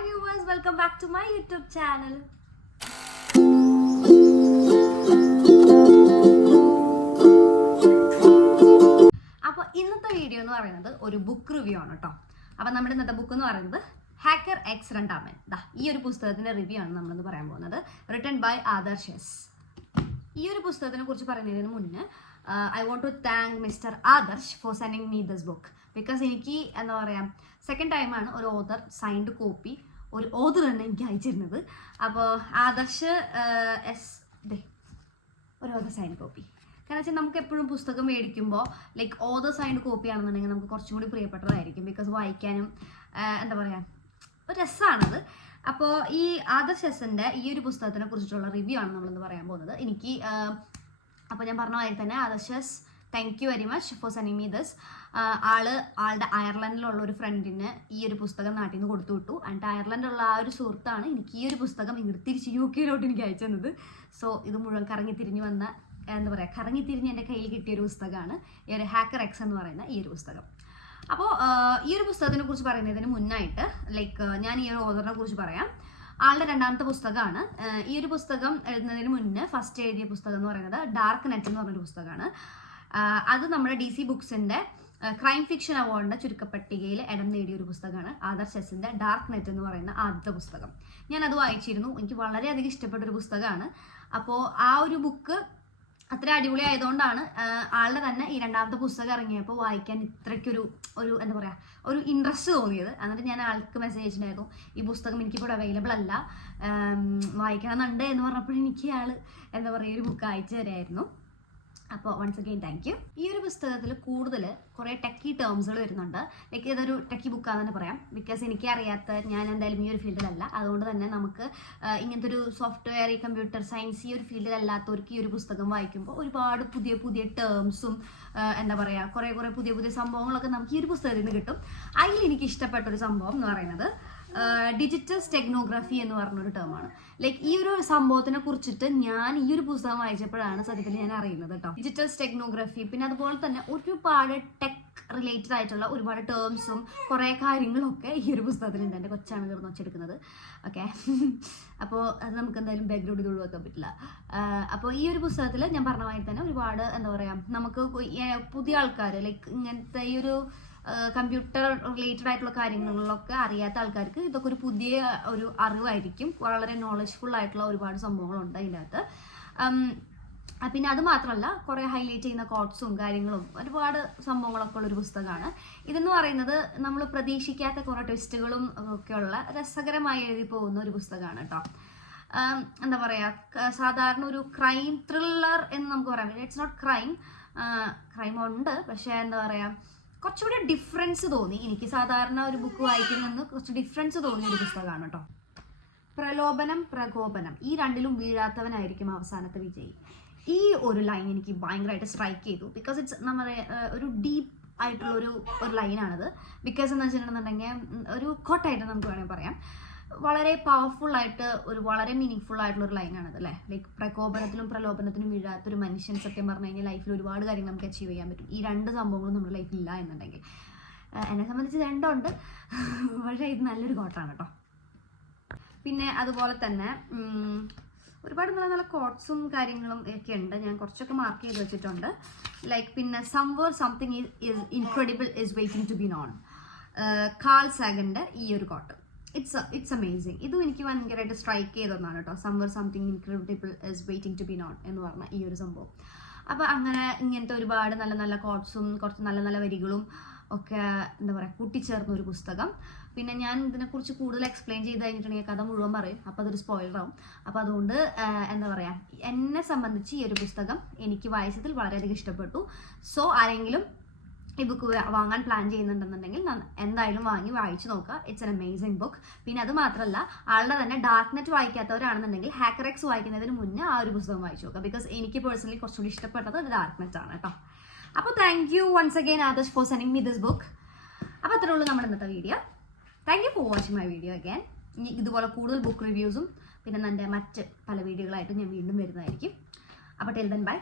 Hi viewers, welcome back to my YouTube channel. അപ്പോൾ ഇന്നത്തെ video എന്ന് പറയുന്നത് ഒരു ബുക്ക് റിവ്യൂ ആണ് കേട്ടോ. അപ്പോൾ നമ്മുടെ ഇന്നത്തെ ബുക്ക് എന്ന് പറയുന്നത് ഹാക്കർ എക്സ് രണ്ടാമൻ. ഈ ഒരു പുസ്തകത്തിന്റെ റിവ്യൂ ആണ് നമ്മളിന്ന് പറയാൻ പോകുന്നത്. Written by Adarsh S. ഈ ഒരു പുസ്തകത്തിനെ കുറിച്ച് പറയുന്നതിന് മുന്നേ I want to thank mister Adarsh for sending me this book. Because എനിക്ക് എന്താ പറയുക, സെക്കൻഡ് ടൈമാണ് ഒരു ഓതർ സൈൻഡ് കോപ്പി ഒരു ഓതർ തന്നെ എനിക്ക് അയച്ചിരുന്നത്. അപ്പോൾ ആദർശ് എസ് ഒരു ഓതർ സൈൻഡ് കോപ്പി. കാരണം വെച്ചാൽ നമുക്ക് എപ്പോഴും പുസ്തകം മേടിക്കുമ്പോൾ ലൈക്ക് ഓതർ സൈൻഡ് കോപ്പി ആണെന്നുണ്ടെങ്കിൽ നമുക്ക് കുറച്ചും കൂടി പ്രിയപ്പെട്ടതായിരിക്കും. ബിക്കോസ് വായിക്കാനും എന്താ പറയുക ഒരു രസമാണത്. അപ്പോൾ ഈ ആദർശ് എസിൻ്റെ ഈ ഒരു പുസ്തകത്തിനെ കുറിച്ചിട്ടുള്ള റിവ്യൂ ആണ് നമ്മളിന്ന് പറയാൻ പോകുന്നത്. എനിക്ക് അപ്പോൾ ഞാൻ പറഞ്ഞ മാതിരി തന്നെ Adarsh S, thank you very much for sending me this. ആളുടെ അയർലൻഡിലുള്ള ഒരു ഫ്രണ്ടിന് ഈ ഒരു പുസ്തകം നാട്ടിൽ നിന്ന് കൊടുത്തു വിട്ടു. ആൻഡ് അയർലൻഡിലുള്ള ആ ഒരു സുഹൃത്താണ് എനിക്ക് ഈ ഒരു പുസ്തകം ഇങ്ങോട്ട് തിരിച്ച് UK എനിക്ക് അയച്ചു തന്നത്. സോ ഇത് മുഴുവൻ കറങ്ങിത്തിരിഞ്ഞ് വന്ന എന്താ പറയുക കറങ്ങിത്തിരിഞ്ഞ് എൻ്റെ കയ്യിൽ കിട്ടിയ ഒരു പുസ്തകമാണ് ഈ ഒരു ഹാക്കർ എക്സ് എന്ന് പറയുന്ന ഈ ഒരു പുസ്തകം. അപ്പോൾ ഈ ഒരു പുസ്തകത്തിനെ കുറിച്ച് പറയുന്നതിന് മുന്നായിട്ട് ലൈക്ക് ഞാൻ ഈ ഒരു ഓതറിനെ കുറിച്ച് പറയാം. ആളുടെ രണ്ടാമത്തെ പുസ്തകമാണ്. ഈ ഒരു പുസ്തകം എഴുതുന്നതിന് മുന്നേ ഫസ്റ്റ് എഴുതിയ പുസ്തകം എന്ന് പറയുന്നത് ഡാർക്ക് നെറ്റ് എന്ന് പറഞ്ഞൊരു പുസ്തകമാണ്. അത് നമ്മുടെ DC ബുക്സിൻ്റെ ക്രൈം ഫിക്ഷൻ അവാർഡിൻ്റെ ചുരുക്കപ്പട്ടികയിൽ ഇടം നേടിയ ഒരു പുസ്തകമാണ് ആദർശ് എസിൻ്റെ ഡാർക്ക് നെറ്റ് എന്ന് പറയുന്ന ആദ്യത്തെ പുസ്തകം. ഞാനത് വായിച്ചിരുന്നു. എനിക്ക് വളരെയധികം ഇഷ്ടപ്പെട്ടൊരു പുസ്തകമാണ്. അപ്പോൾ ആ ഒരു ബുക്ക് അത്ര അടിപൊളി ആയതുകൊണ്ടാണ് ആളുടെ തന്നെ ഈ രണ്ടാമത്തെ പുസ്തകം ഇറങ്ങിയപ്പോൾ വായിക്കാൻ ഇത്രയ്ക്കൊരു എന്താ പറയുക ഒരു ഇൻട്രസ്റ്റ് തോന്നിയത്. എന്നിട്ട് ഞാൻ ആൾക്ക് മെസ്സേജ് അയച്ചിട്ടുണ്ടായിരുന്നു, ഈ പുസ്തകം എനിക്കിപ്പോൾ അവൈലബിൾ അല്ല, വായിക്കണമെന്നുണ്ട് എന്ന് പറഞ്ഞപ്പോൾ എനിക്ക് ആൾ എന്താ പറയുക ഒരു ബുക്ക് അയച്ചു തരായിരുന്നു. അപ്പോൾ വൺസ് അഗെയിൻ താങ്ക് യു. ഈ ഒരു പുസ്തകത്തിൽ കൂടുതൽ കുറേ ടെക്കി ടേംസുകൾ വരുന്നുണ്ട്. ലൈക്ക് ഇതൊരു ടെക്കി ബുക്കാന്ന് തന്നെ പറയാം. ബിക്കോസ് എനിക്ക് അറിയാത്ത, ഞാൻ എന്തായാലും ഈ ഒരു ഫീൽഡിലല്ല, അതുകൊണ്ട് തന്നെ നമുക്ക് ഇങ്ങനത്തെ ഒരു സോഫ്റ്റ്വെയർ, ഈ കമ്പ്യൂട്ടർ സയൻസ് ഈ ഒരു ഫീൽഡിലല്ലാത്തവർക്ക് ഈ ഒരു പുസ്തകം വായിക്കുമ്പോൾ ഒരുപാട് പുതിയ പുതിയ ടേംസും എന്താ പറയുക കുറേ പുതിയ സംഭവങ്ങളൊക്കെ നമുക്ക് ഈ ഒരു പുസ്തകത്തിൽ നിന്ന് കിട്ടും. അതിൽ എനിക്ക് ഇഷ്ടപ്പെട്ട ഒരു സംഭവം എന്ന് പറയുന്നത് ഡിജിറ്റൽ സ്റ്റെഗ്നോഗ്രഫി എന്ന് പറഞ്ഞൊരു ടേമാണ്. ലൈക്ക് ഈ ഒരു സംഭവത്തിനെ കുറിച്ചിട്ട് ഞാൻ ഈ ഒരു പുസ്തകം വായിച്ചപ്പോഴാണ് സത്യത്തിൽ ഞാൻ അറിയുന്നത് കേട്ടോ. ഡിജിറ്റൽ സ്റ്റെഗ്നോഗ്രഫി, പിന്നെ അതുപോലെ തന്നെ ഒരുപാട് ടെക് റിലേറ്റഡ് ആയിട്ടുള്ള ഒരുപാട് ടേംസും കുറേ കാര്യങ്ങളൊക്കെ ഈ ഒരു പുസ്തകത്തിലുണ്ട്. എൻ്റെ കൊച്ചാണ് തീർന്ന് വെച്ചെടുക്കുന്നത്. ഓക്കെ, അപ്പോൾ അത് നമുക്ക് എന്തായാലും ബാക്ക്ഗ്രൗണ്ട് ഇത് ഒഴിവാക്കാൻ പറ്റില്ല. അപ്പോൾ ഈ ഒരു പുസ്തകത്തിൽ ഞാൻ പറഞ്ഞ മാതിരി തന്നെ ഒരുപാട് എന്താ പറയുക നമുക്ക് പുതിയ ആൾക്കാർ ലൈക്ക് ഇങ്ങനത്തെ ഈ ഒരു കമ്പ്യൂട്ടർ റിലേറ്റഡ് ആയിട്ടുള്ള കാര്യങ്ങളിലൊക്കെ അറിയാത്ത ആൾക്കാർക്ക് ഇതൊക്കെ ഒരു പുതിയ ഒരു അറിവായിരിക്കും. വളരെ നോളജ്ഫുൾ ആയിട്ടുള്ള ഒരുപാട് സംഭവങ്ങളുണ്ട് ഇതിനകത്ത്. പിന്നെ അത് മാത്രമല്ല കുറേ ഹൈലൈറ്റ് ചെയ്യുന്ന കോട്ട്സും കാര്യങ്ങളും ഒരുപാട് സംഭവങ്ങളൊക്കെ ഉള്ളൊരു പുസ്തകമാണ്. ഇതെന്ന് പറയുന്നത് നമ്മൾ പ്രതീക്ഷിക്കാത്ത കുറേ ട്വിസ്റ്റുകളും ഒക്കെയുള്ള രസകരമായി എഴുതി പോകുന്ന ഒരു പുസ്തകമാണ് കേട്ടോ. എന്താ പറയുക സാധാരണ ഒരു ക്രൈം ത്രില്ലർ എന്ന് നമുക്ക് പറയാൻ പറ്റില്ല. ഇറ്റ്സ് നോട്ട് ക്രൈം ഉണ്ട്, പക്ഷേ എന്താ പറയുക കുറച്ചുകൂടി ഡിഫറൻസ് തോന്നി എനിക്ക്. സാധാരണ ഒരു ബുക്ക് വായിക്കുന്നതിന് കുറച്ച് ഡിഫറൻസ് തോന്നിയ ഒരു പുസ്തകമാണ് കേട്ടോ. പ്രലോഭനം പ്രകോപനം ഈ രണ്ടിലും വീഴാത്തവനായിരിക്കും അവസാനത്തെ വിജയി. ഈ ഒരു ലൈൻ എനിക്ക് ഭയങ്കരമായിട്ട് സ്ട്രൈക്ക് ചെയ്തു. ബിക്കോസ് ഇറ്റ്സ് നമ്മുടെ ഒരു ഡീപ്പ് ആയിട്ടുള്ള ഒരു ലൈനാണത്. ബിക്കോസ് എന്ന് വെച്ചിട്ടുണ്ടെന്നുണ്ടെങ്കിൽ ഒരു കോട്ടായിട്ട് നമുക്ക് വേണമെങ്കിൽ പറയാം. വളരെ പവർഫുൾ ആയിട്ട് വളരെ മീനിങ് ഫുൾ ആയിട്ടുള്ള ഒരു ലൈനാണത് അല്ലേ. ലൈക്ക് പ്രകോപനത്തിലും പ്രലോഭനത്തിനും വീഴാത്തൊരു മനുഷ്യൻ സത്യം പറഞ്ഞു കഴിഞ്ഞാൽ ലൈഫിൽ ഒരുപാട് കാര്യങ്ങൾ നമുക്ക് അച്ചീവ് ചെയ്യാൻ പറ്റും. ഈ രണ്ട് സംഭവങ്ങളും നമ്മുടെ ലൈഫിൽ ഇല്ല എന്നുണ്ടെങ്കിൽ. എന്നെ സംബന്ധിച്ച് രണ്ടുണ്ട്, പക്ഷേ ഇത് നല്ലൊരു കോട്ടാണ് കേട്ടോ. പിന്നെ അതുപോലെ തന്നെ ഒരുപാട് നല്ല നല്ല കോട്ട്സും കാര്യങ്ങളും ഒക്കെ ഉണ്ട്. ഞാൻ കുറച്ചൊക്കെ മാർക്ക് ചെയ്ത് വെച്ചിട്ടുണ്ട്. ലൈക്ക് പിന്നെ somewhere something is incredible is waiting to be known, Carl സാഗന്റെ ഈ ഒരു കോട്ട്. It's amazing. ഇതും എനിക്ക് ഭയങ്കരമായിട്ട് സ്ട്രൈക്ക് ചെയ്തതാണ് കേട്ടോ. Somewhere something incredible is waiting to be known എന്ന് പറഞ്ഞ ഈ ഒരു സംഭവം. അപ്പോൾ അങ്ങനെ ഇങ്ങനത്തെ ഒരുപാട് നല്ല നല്ല കോട്ട്സും കുറച്ച് നല്ല നല്ല വരികളും ഒക്കെ എന്താ പറയുക കൂട്ടിച്ചേർന്ന ഒരു പുസ്തകം. പിന്നെ ഞാൻ ഇതിനെക്കുറിച്ച് കൂടുതൽ എക്സ്പ്ലെയിൻ ചെയ്ത് കഴിഞ്ഞിട്ടുണ്ടെങ്കിൽ കഥ മുഴുവൻ പറയും, അപ്പോൾ അതൊരു സ്പോയിലറാവും. അപ്പോൾ അതുകൊണ്ട് എന്താ പറയുക എന്നെ സംബന്ധിച്ച് ഈ ഒരു പുസ്തകം എനിക്ക് വായിച്ചതിൽ വളരെയധികം ഇഷ്ടപ്പെട്ടു. സോ ആരെങ്കിലും ഈ ബുക്ക് വാങ്ങാൻ പ്ലാൻ ചെയ്യുന്നുണ്ടെന്നുണ്ടെങ്കിൽ എന്തായാലും വായിച്ചു നോക്കുക. It's an amazing book. പിന്നെ അത് മാത്രമല്ല ആളുടെ തന്നെ ഡാർക്ക് നെറ്റ് വായിക്കാത്തവരാണെന്നുണ്ടെങ്കിൽ ഹാക്കർ എക്സ് വായിക്കുന്നതിന് മുന്നേ ആ ഒരു പുസ്തകം വായിച്ചു നോക്കുക. ബിക്കോസ് എനിക്ക് പേഴ്സണലി കുറച്ചുകൂടി ഇഷ്ടപ്പെട്ടത് ഡാർക്ക് നെറ്റ് ആണ് കേട്ടോ. അപ്പോൾ thank you once again Adarsh for sending me this book. അപ്പോൾ അത്രേ ഉള്ളൂ നമ്മുടെ ഇന്നത്തെ video. Thank you for watching my video again. ഇനി ഇതുപോലെ കൂടുതൽ ബുക്ക് റിവ്യൂസും പിന്നെ എൻ്റെ മറ്റ് പല വീഡിയോകളായിട്ട് ഞാൻ വീണ്ടും വരുന്നതായിരിക്കും. അപ്പോൾ ടിൽ ദെൻ ബൈ.